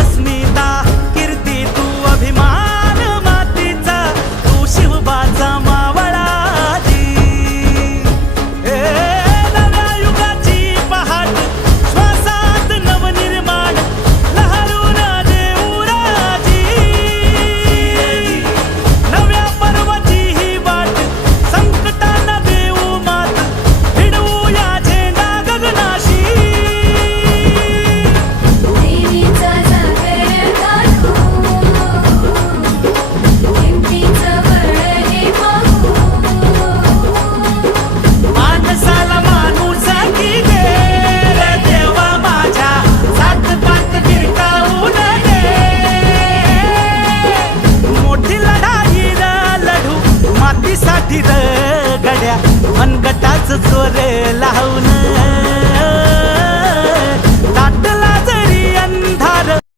अस्मिता कीर्ती तू अभिमान मातीचा तू शिवबाचा मावळाजी नव्या युगाची पहाट श्वासात नवनिर्माण लहरून देऊ राजी नव्या पर्वाची ही वाट संकटांना देऊ मात भिडवू या झेंडा गगनाशी देवीचा जागर काढू हिमतीचं वळ हे पाहू माणसाला माणूस की दे रे देवा माझ्या सात पात गिरकावून दे मोठी लढाई लढू मातीसाठी र गड्या मनगटाच जोर लावून